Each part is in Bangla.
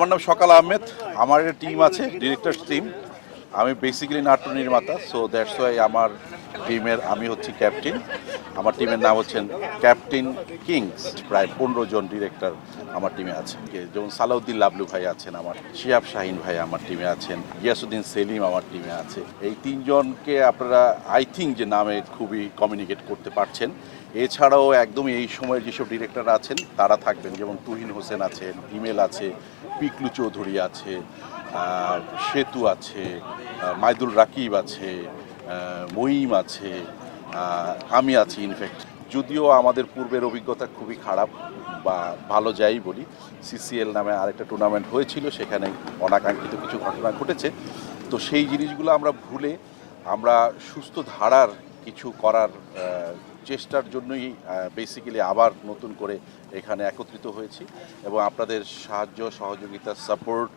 আমার নাম সকাল আহমেদ। আমার একটা টিম আছে, ডিরেক্টরস টিম। আমি বেসিক্যালি নাট্য নির্মাতা, সো দ্যাটস ওয়াই আমার টিমের আমি হচ্ছি ক্যাপ্টেন। আমার টিমের নাম হচ্ছেন ক্যাপ্টেন কিংস। প্রায় 15 জন ডিরেক্টর আমার টিমে আছে, যেমন সালাউদ্দিন লাবলু ভাই আছেন, আমার শিহাব শাহিন ভাই আমার টিমে আছেন, গিয়াসুদ্দিন সেলিম আমার টিমে আছে। এই তিনজনকে আপনারা আই থিঙ্ক যে নামে খুবই কমিউনিকেট করতে পারছেন। এছাড়াও একদম এই সময়ের যেসব ডিরেক্টররা আছেন তারা থাকবেন, যেমন তুহিন হোসেন আছেন, ইমেল আছে, পিকলু চৌধুরী আছে, সেতু আছে, মাইদুল রাকিব আছে, মঈম আছে, আমি আছি। ইনফ্যাক্ট যদিও আমাদের পূর্বের অভিজ্ঞতা খুবই খারাপ বা ভালো যাই বলি, সিসিএল নামে আরেকটা টুর্নামেন্ট হয়েছিল, সেখানে অনাকাঙ্ক্ষিত কিছু ঘটনা ঘটেছে। তো সেই জিনিসগুলো আমরা ভুলে আমরা সুস্থ ধারার কিছু করার চেষ্টার জন্যই বেসিক্যালি আবার নতুন করে এখানে একত্রিত হয়েছি এবং আপনাদের সাহায্য সহযোগিতা সাপোর্ট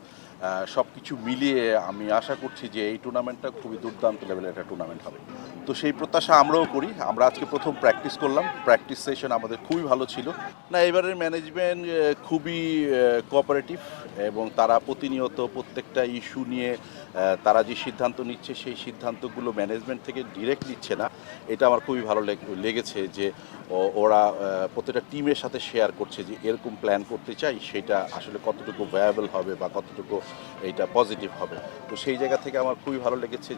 সব কিছু মিলিয়ে আমি আশা করছি যে এই টুর্নামেন্টটা খুবই দুর্দান্ত লেভেলের একটা টুর্নামেন্ট হবে। তো সেই প্রত্যাশা আমরাও করি। আমরা আজকে প্রথম প্র্যাকটিস করলাম, প্র্যাকটিস সেশন আমাদের খুবই ভালো ছিল। না, এবারের ম্যানেজমেন্ট খুবই কোঅপারেটিভ এবং তারা প্রতিনিয়ত প্রত্যেকটা ইস্যু নিয়ে তারা যে সিদ্ধান্ত নিচ্ছে সেই সিদ্ধান্তগুলো ম্যানেজমেন্ট থেকে ডিরেক্ট নিচ্ছে না। এটা আমার খুবই ভালো লেগেছে যে ওরা প্রত্যেকটা টিমের সাথে শেয়ার করছে যে এরকম প্ল্যান করতে চাই, সেটা আসলে কতটুকু ভায়াবল হবে বা কতটুকু এইটা পজিটিভ হবে। তো সেই জায়গা থেকে আমার খুবই ভালো লেগেছে।